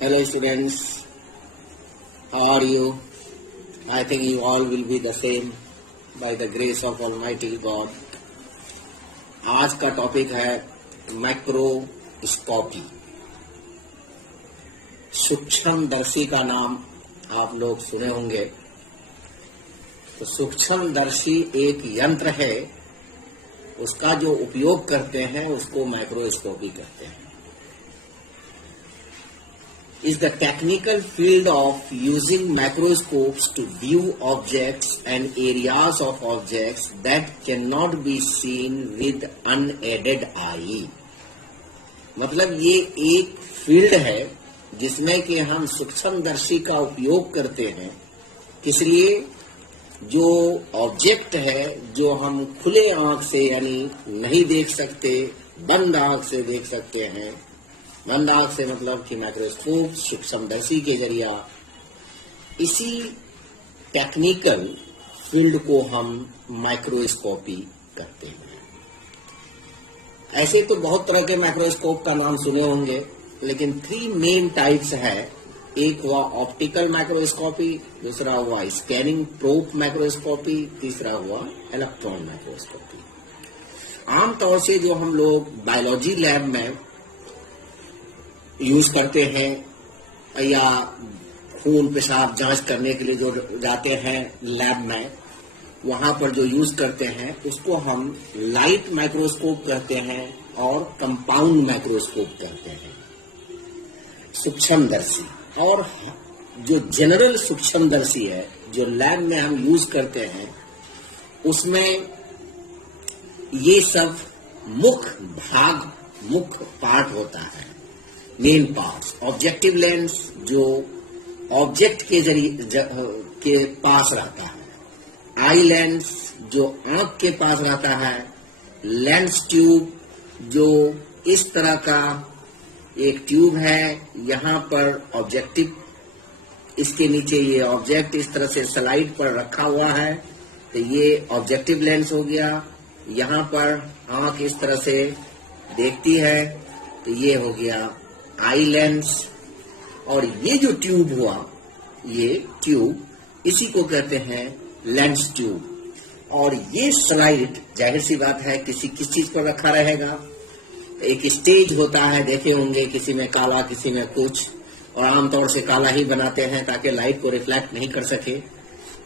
Hello students, how are you? I think you all will be the same by the grace of Almighty God. आज का topic है microscopy. सूक्ष्मदर्शी का नाम आप लोग सुने होंगे। तो सूक्ष्मदर्शी एक यंत्र है, उसका जो उपयोग करते हैं उसको माइक्रोस्कोपी कहते हैं। Is the technical field of using microscopes to view objects and areas of objects that cannot be seen with unaided eye। मतलब ये एक फील्ड है जिसमें कि हम सूक्ष्मदर्शी का उपयोग करते हैं। इसलिए जो ऑब्जेक्ट है जो हम खुले आंख से यानी नहीं देख सकते, बंद आंख से देख सकते हैं। बंद आंख से मतलब कि माइक्रोस्कोप, सूक्ष्मदर्शी के जरिया, इसी टेक्निकल फील्ड को हम माइक्रोस्कोपी कहते हैं। ऐसे तो बहुत तरह के माइक्रोस्कोप का नाम सुने होंगे, लेकिन 3 मेन टाइप्स है। एक हुआ ऑप्टिकल माइक्रोस्कोपी, दूसरा हुआ स्कैनिंग प्रोब माइक्रोस्कोपी, तीसरा हुआ इलेक्ट्रॉन माइक्रोस्कोपी। आमतौर से जो हम लोग बायोलॉजी लैब में यूज करते हैं या खून पेशाब जांच करने के लिए जो जाते हैं लैब में, वहां पर जो यूज करते हैं उसको हम लाइट माइक्रोस्कोप कहते हैं और कंपाउंड माइक्रोस्कोप कहते हैं। सूक्ष्मदर्शी और जो जनरल सूक्ष्मदर्शी है जो लैब में हम यूज करते हैं, उसमें ये सब मुख्य पार्ट होता है, मेन पार्ट्स। ऑब्जेक्टिव लेंस जो ऑब्जेक्ट के जरिए के पास रहता है, आई लेंस जो आंख के पास रहता है, लेंस ट्यूब जो इस तरह का एक ट्यूब है, यहाँ पर ऑब्जेक्टिव, इसके नीचे ये ऑब्जेक्ट इस तरह से स्लाइड पर रखा हुआ है, तो ये ऑब्जेक्टिव लेंस हो गया। यहाँ पर आंख इस तरह से देखती है, तो ये हो गया आई लेंस। और ये जो ट्यूब हुआ, ये ट्यूब, इसी को कहते हैं लेंस ट्यूब। और ये स्लाइड जाहिर सी बात है किस चीज पर रखा रहेगा। एक स्टेज होता है, देखे होंगे, किसी में काला किसी में कुछ, और आमतौर से काला ही बनाते हैं ताकि लाइट को रिफ्लेक्ट नहीं कर सके,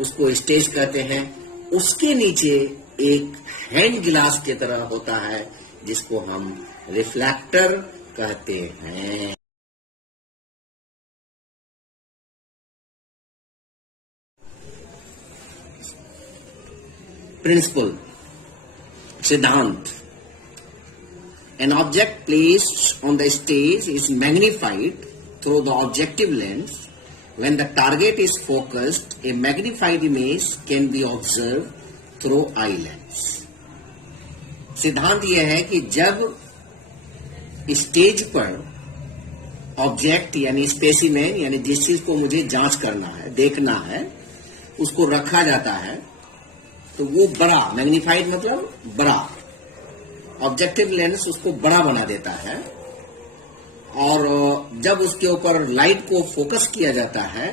उसको स्टेज कहते हैं। उसके नीचे एक हैंड ग्लास की तरह होता है जिसको हम रिफ्लेक्टर कहते हैं। प्रिंसिपल, सिद्धांत। An object placed on the stage is magnified through the objective lens. When the target is focused, a magnified image can be observed through eye lens. सिद्धांत यह है कि जब स्टेज पर ऑब्जेक्ट यानी स्पेसिमेन यानी जिस चीज को मुझे जांच करना है, देखना है, उसको रखा जाता है, तो वो बड़ा, मैग्नीफाइड मतलब बड़ा, ऑब्जेक्टिव लेंस उसको बड़ा बना देता है। और जब उसके ऊपर लाइट को फोकस किया जाता है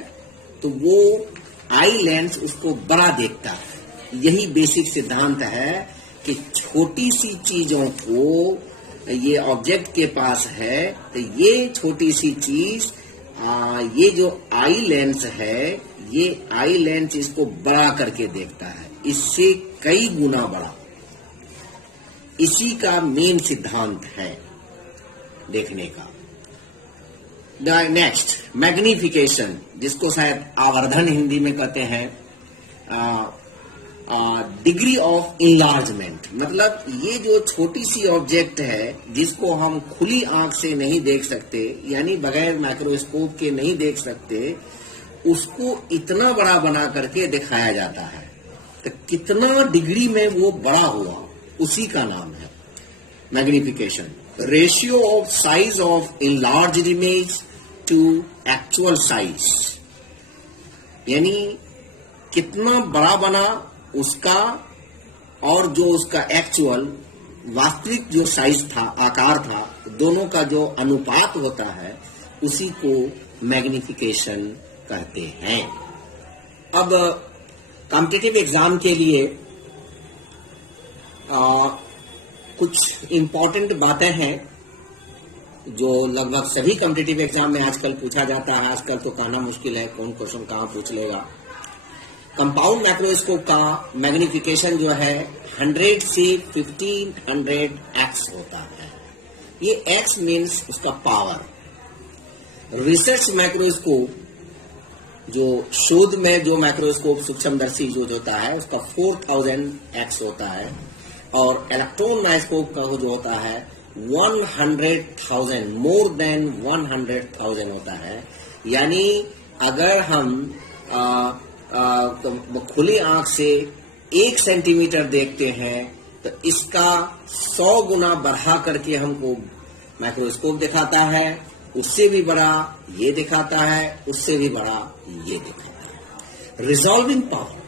तो वो आई लेंस उसको बड़ा देखता है। यही बेसिक सिद्धांत है कि छोटी सी चीजों को, ये ऑब्जेक्ट के पास है, तो ये छोटी सी चीज, ये जो आई लेंस है, ये आई लेंस इसको बड़ा करके देखता है, इससे कई गुना बड़ा। इसी का मेन सिद्धांत है देखने का। नेक्स्ट, मैग्निफिकेशन, जिसको शायद आवर्धन हिंदी में कहते हैं। डिग्री ऑफ इनलार्जमेंट, मतलब ये जो छोटी सी ऑब्जेक्ट है जिसको हम खुली आंख से नहीं देख सकते, यानी बगैर माइक्रोस्कोप के नहीं देख सकते, उसको इतना बड़ा बना करके दिखाया जाता है। तो कितना डिग्री में वो बड़ा हुआ, उसी का नाम है magnification. Ratio of size of enlarged image to actual size, यानी कितना बड़ा बना उसका और जो उसका एक्चुअल वास्तविक जो साइज था, आकार था, दोनों का जो अनुपात होता है उसी को मैग्निफिकेशन कहते हैं। अब कॉम्पिटिटिव एग्जाम के लिए कुछ इंपॉर्टेंट बातें हैं जो लगभग सभी कॉम्पिटिटिव एग्जाम में आजकल पूछा जाता है। आजकल तो कहना मुश्किल है कौन क्वेश्चन कहाँ पूछ लेगा। कंपाउंड मैक्रोस्कोप का मैग्निफिकेशन जो है 100 से 1500x होता है। ये x मीन्स उसका पावर। रिसर्च मैक्रोस्कोप जो शोध में जो मैक्रोस्कोप सूक्ष्मदर्शी जो होता है उसका 4000x होता है, और इलेक्ट्रॉन माइक्रोस्कोप का जो होता है 100,000, मोर देन 100,000 होता है। यानी अगर हम खुली आंख से 1 सेंटीमीटर देखते हैं तो इसका 100 गुना बढ़ा करके हमको माइक्रोस्कोप दिखाता है, उससे भी बड़ा ये दिखाता है, उससे भी बड़ा ये दिखाता है। Resolving power,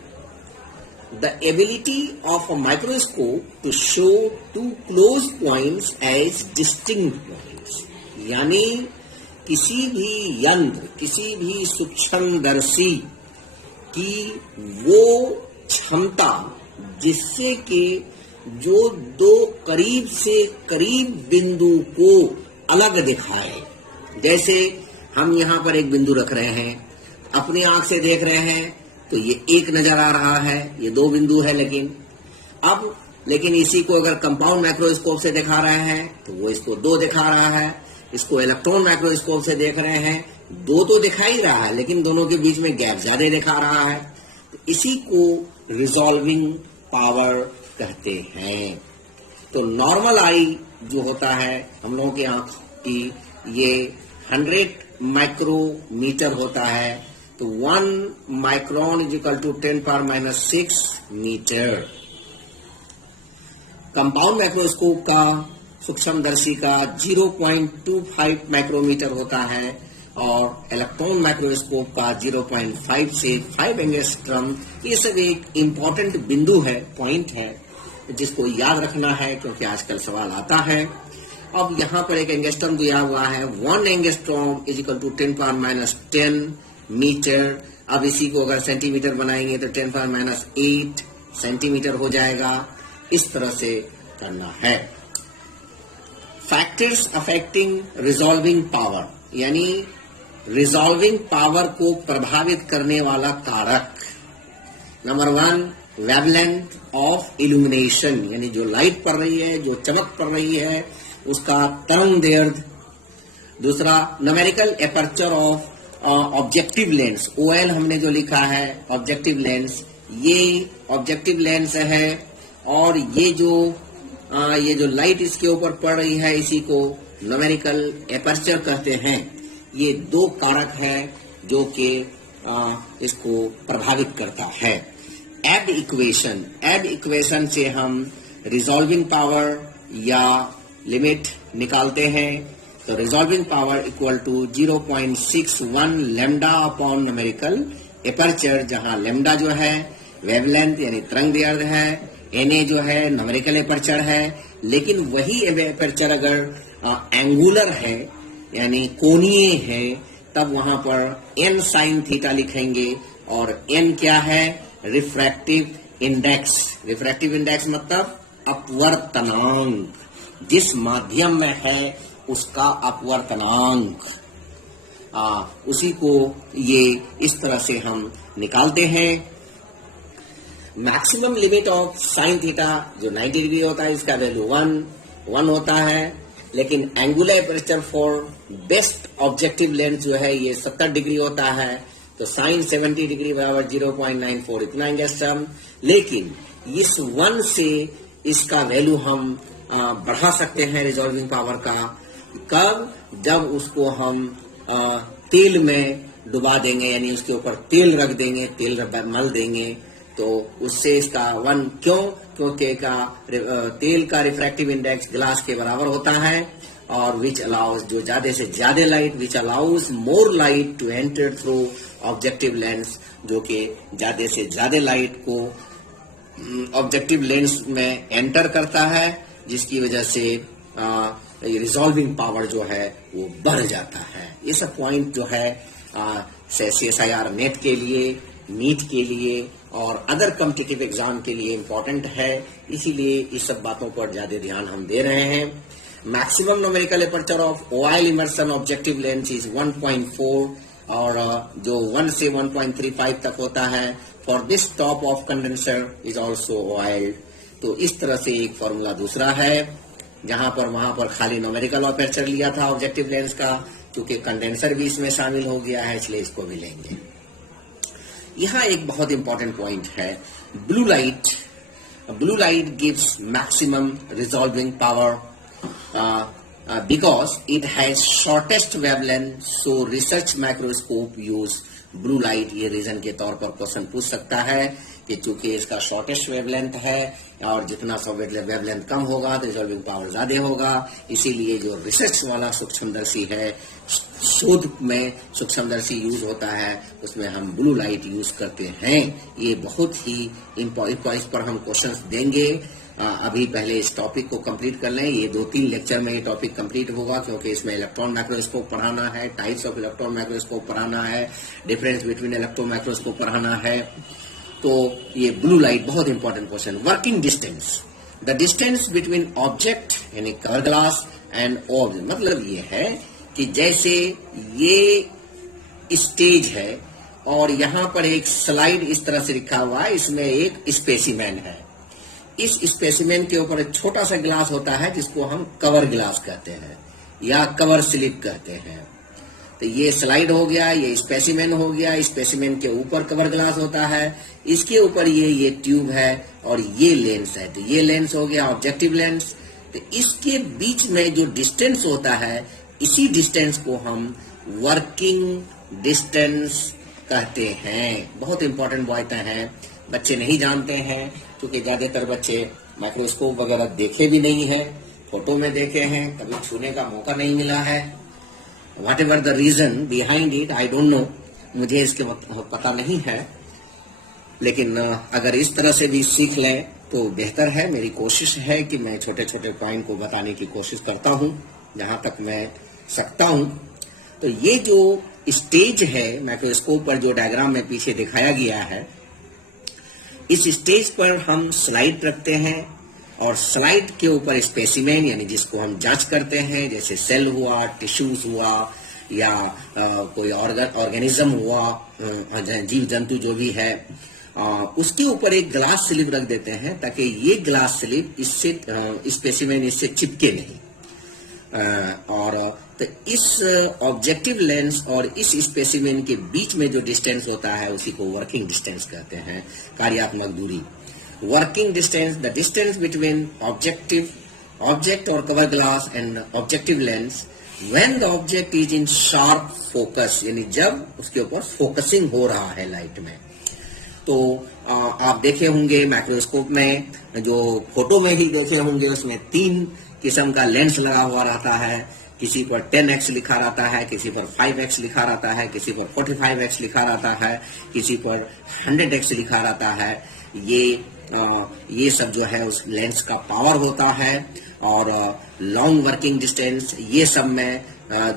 the ability of a microscope to show two close points as distinct points। यानी किसी भी यंत्र, किसी भी सूक्ष्मदर्शी की वो क्षमता जिससे कि जो दो करीब से करीब बिंदु को अलग दिखाए। जैसे हम यहाँ पर एक बिंदु रख रहे हैं, अपनी आंख से देख रहे हैं तो ये एक नजर आ रहा है, ये 2 बिंदु है, लेकिन इसी को अगर कंपाउंड माइक्रोस्कोप से दिखा रहे हैं तो वो इसको 2 दिखा रहा है। इसको इलेक्ट्रॉन माइक्रोस्कोप से देख रहे हैं, 2 तो दिखा ही रहा है लेकिन दोनों के बीच में गैप ज्यादा दिखा रहा है। तो इसी को रिजॉल्विंग पावर कहते हैं। तो नॉर्मल आई जो होता है हम लोगों की आंख की, ये 100 माइक्रोमीटर होता है। तो 1 micron is equal to 10⁻⁻⁶ metre. Compound microscope का सूक्ष्मदर्शी का 0.25 माइक्रोमीटर होता है, और इलेक्ट्रॉन माइक्रोस्कोप का 0.5 से 5 एंगस्ट्रम। ये सब एक इम्पॉर्टेंट बिंदु है, पॉइंट है जिसको याद रखना है क्योंकि आजकल सवाल आता है। अब यहाँ पर एक एंगस्ट्रम दिया हुआ है, 1 angstrom is equal to 10⁻⁻10 metre. अब इसी को अगर सेंटीमीटर बनाएंगे तो 10⁻⁸ सेंटीमीटर हो जाएगा। इस तरह से करना है। फैक्टर्स अफेक्टिंग रिजॉल्विंग पावर, यानी रिजॉल्विंग पावर को प्रभावित करने वाला कारक। नंबर 1 वेवलेंथ ऑफ इल्यूमिनेशन, यानी जो लाइट पड़ रही है, जो चमक पड़ रही है, उसका तरंगदैर्घ्य। दूसरा numerical aperture of objective lens, OL हमने जो लिखा है ऑब्जेक्टिव लेंस, ये ऑब्जेक्टिव लेंस है। और ये जो लाइट इसके ऊपर पड़ रही है इसी को न्यूमेरिकल एपर्चर कहते हैं। ये 2 कारक है जो कि इसको प्रभावित करता है। एब इक्वेशन से हम रिजॉल्विंग पावर या लिमिट निकालते हैं। तो resolving power equal to 0.61 lambda upon numerical aperture, जहां लैम्डा जो है वेवलेंथ यानी तरंगदैर्घ्य है, Na जो है न्यूमेरिकल एपर्चर है। लेकिन वही एपर्चर अगर एंगुलर है यानी कोणीय है तब वहां पर n sin थीटा लिखेंगे। और n क्या है? Refractive index. रिफ्रैक्टिव इंडेक्स मतलब अपवर्तनांक, जिस माध्यम में है उसका अपवर्तनांक, उसी को ये इस तरह से हम निकालते हैं। Maximum limit of sine theta जो 90 डिग्री होता है इसका वैल्यू 1 होता है। लेकिन angular aperture for best objective lens जो है ये 70 डिग्री होता है। तो साइन 70 डिग्री बराबर 0.94 इतना एंगस्ट्रम। लेकिन इस 1 से इसका वैल्यू हम बढ़ा सकते हैं रिजॉल्विंग पावर का। कब? जब उसको हम तेल में डुबा देंगे, यानी उसके ऊपर तेल रख देंगे, तेल मल देंगे, तो उससे इसका 1 क्योंकि तेल का रिफ्रैक्टिव इंडेक्स ग्लास के बराबर होता है। और विच अलाउज जो ज्यादा से ज्यादा light, which allows more light to enter through objective lens, जो कि ज्यादा से ज्यादा लाइट को ऑब्जेक्टिव लेंस में एंटर करता है जिसकी वजह से रिजॉल्विंग पावर जो है वो बढ़ जाता है। ये सब पॉइंट जो है CSIR नेट के लिए, नीट के लिए और अदर कॉम्पिटिटिव एग्जाम के लिए इम्पोर्टेंट है, इसीलिए इस सब बातों पर ज्यादा ध्यान हम दे रहे हैं। Maximum numerical aperture of oil immersion objective lens is 1.4 और जो 1 से 1.35 तक होता है। For this top of condenser is also oil. तो इस तरह से एक फॉर्मूला दूसरा है, जहां पर वहां पर खाली न्यूमेरिकल एपर्चर लिया था ऑब्जेक्टिव लेंस का, क्योंकि कंडेंसर भी इसमें शामिल हो गया है, इसलिए इसको भी लेंगे। यहाँ एक बहुत इंपॉर्टेंट पॉइंट है, blue light gives maximum resolving power because it has shortest wavelength, so research microscope use blue light. ये रीजन के तौर पर क्वेश्चन पूछ सकता है कि चूंकि इसका शॉर्टेस्ट वेवलेंथ है और जितना वेवलेंथ कम होगा तो रिजॉल्विंग पावर ज्यादा होगा, इसीलिए जो रिसर्च वाला सूक्ष्मदर्शी है, शोध में सूक्ष्मदर्शी यूज होता है, उसमें हम ब्लू लाइट यूज करते हैं। ये बहुत ही इस पर हम क्वेश्चंस देंगे। अभी पहले इस टॉपिक को कंप्लीट कर लें, ये 2-3 लेक्चर में ये टॉपिक कंप्लीट होगा, क्योंकि इसमें इलेक्ट्रॉन माइक्रोस्कोप पढ़ाना है, टाइप्स ऑफ इलेक्ट्रॉन माइक्रोस्कोप पढ़ाना है, डिफरेंस बिटवीन इलेक्ट्रॉन माइक्रोस्कोप पढ़ाना है। तो ये ब्लू लाइट बहुत important question. Working distance, the distance between object यानी कवर ग्लास एंड ऑब्जेक्ट, मतलब ये है कि जैसे ये स्टेज है और यहाँ पर एक स्लाइड इस तरह से लिखा हुआ है, इसमें एक स्पेसिमेन है, इस स्पेसिमेन के ऊपर एक छोटा सा ग्लास होता है जिसको हम कवर ग्लास कहते हैं या कवर स्लिप कहते हैं। तो ये स्लाइड हो गया, ये स्पेसिमेन हो गया, स्पेसिमेन के ऊपर कवर ग्लास होता है, इसके ऊपर ये ट्यूब है और ये लेंस है। तो ये लेंस हो गया ऑब्जेक्टिव लेंस। तो इसके बीच में जो डिस्टेंस होता है, इसी डिस्टेंस को हम वर्किंग डिस्टेंस कहते हैं। बहुत इंपॉर्टेंट बातें हैं, बच्चे नहीं जानते हैं, क्योंकि ज्यादातर बच्चे माइक्रोस्कोप वगैरह देखे भी नहीं है, फोटो में देखे हैं, कभी छूने का मौका नहीं मिला है। Whatever the reason behind it, I don't know, मुझे इसके पता नहीं है, लेकिन अगर इस तरह से भी सीख लें तो बेहतर है। मेरी कोशिश है कि मैं छोटे छोटे पॉइंट को बताने की कोशिश करता हूं जहां तक मैं सकता हूं। तो ये जो स्टेज है माइक्रोस्कोप पर, जो डायग्राम में पीछे दिखाया गया है, इस स्टेज पर हम स्लाइड रखते हैं और स्लाइड के ऊपर स्पेसिमेन यानी जिसको हम जांच करते हैं, जैसे सेल हुआ, टिश्यूज हुआ या कोई ऑर्गेनिज्म हुआ, जीव जंतु जो भी है, उसके ऊपर एक ग्लास स्लिप रख देते हैं ताकि ये ग्लास स्लिप इससे स्पेसिमेन इससे चिपके नहीं। और तो इस ऑब्जेक्टिव लेंस और इस स्पेसिमेन के बीच में जो डिस्टेंस होता है उसी को वर्किंग डिस्टेंस कहते हैं, कार्यात्मक दूरी। Working distance, the distance between object और cover glass and objective lens when the object is in sharp focus, यानी जब उसके ऊपर फोकसिंग हो रहा है लाइट में। तो आप देखे होंगे माइक्रोस्कोप में, जो फोटो में ही देखे होंगे, उसमें 3 किस्म का लेंस लगा हुआ रहता है। किसी पर 10x लिखा रहता है, किसी पर 5x लिखा रहता है, किसी पर 45x लिखा रहता है, किसी पर 100x लिखा रहता है। ये सब जो है उस लेंस का पावर होता है। और लॉन्ग वर्किंग डिस्टेंस, ये सब में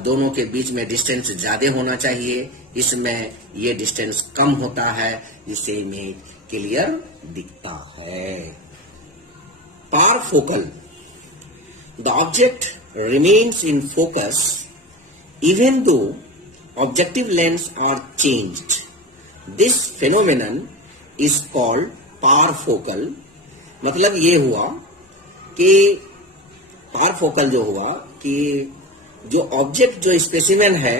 दोनों के बीच में डिस्टेंस ज्यादा होना चाहिए, इसमें ये डिस्टेंस कम होता है, जिससे इमेज क्लियर दिखता है। पार focal, the object remains in focus even though objective lens are changed. This phenomenon is called parfocal। मतलब ये हुआ कि parfocal जो हुआ कि जो ऑब्जेक्ट, जो स्पेसिमेन है,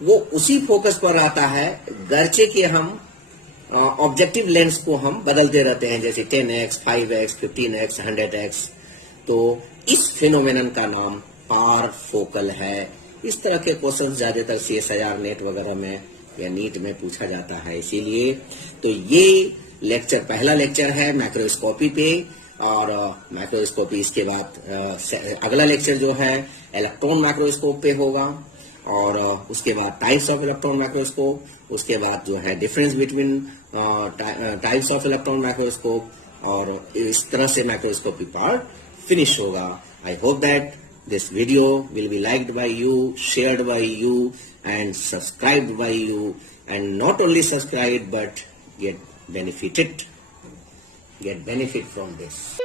वो उसी फोकस पर आता है, गर्चे के हम ऑब्जेक्टिव लेंस को हम बदलते रहते हैं, जैसे 10x, 5x, 15x, 100x। तो इस फिनोमेनन का नाम पारफोकल है। इस तरह के क्वेश्चन ज्यादातर CSIR नेट वगैरह में या नीट में पूछा जाता है, इसीलिए। तो ये लेक्चर, पहला लेक्चर है माइक्रोस्कोपी पे, और माइक्रोस्कोपी इसके बाद अगला लेक्चर जो है इलेक्ट्रॉन माइक्रोस्कोप पे होगा, और उसके बाद टाइप्स ऑफ इलेक्ट्रॉन माइक्रोस्कोप, उसके बाद जो है difference between types of electron microscope, और इस तरह से माइक्रोस्कोपी पार्ट फिनिश होगा. I hope that this video will be liked by you, shared by you, and subscribed by you, and not only subscribed but get benefit from this.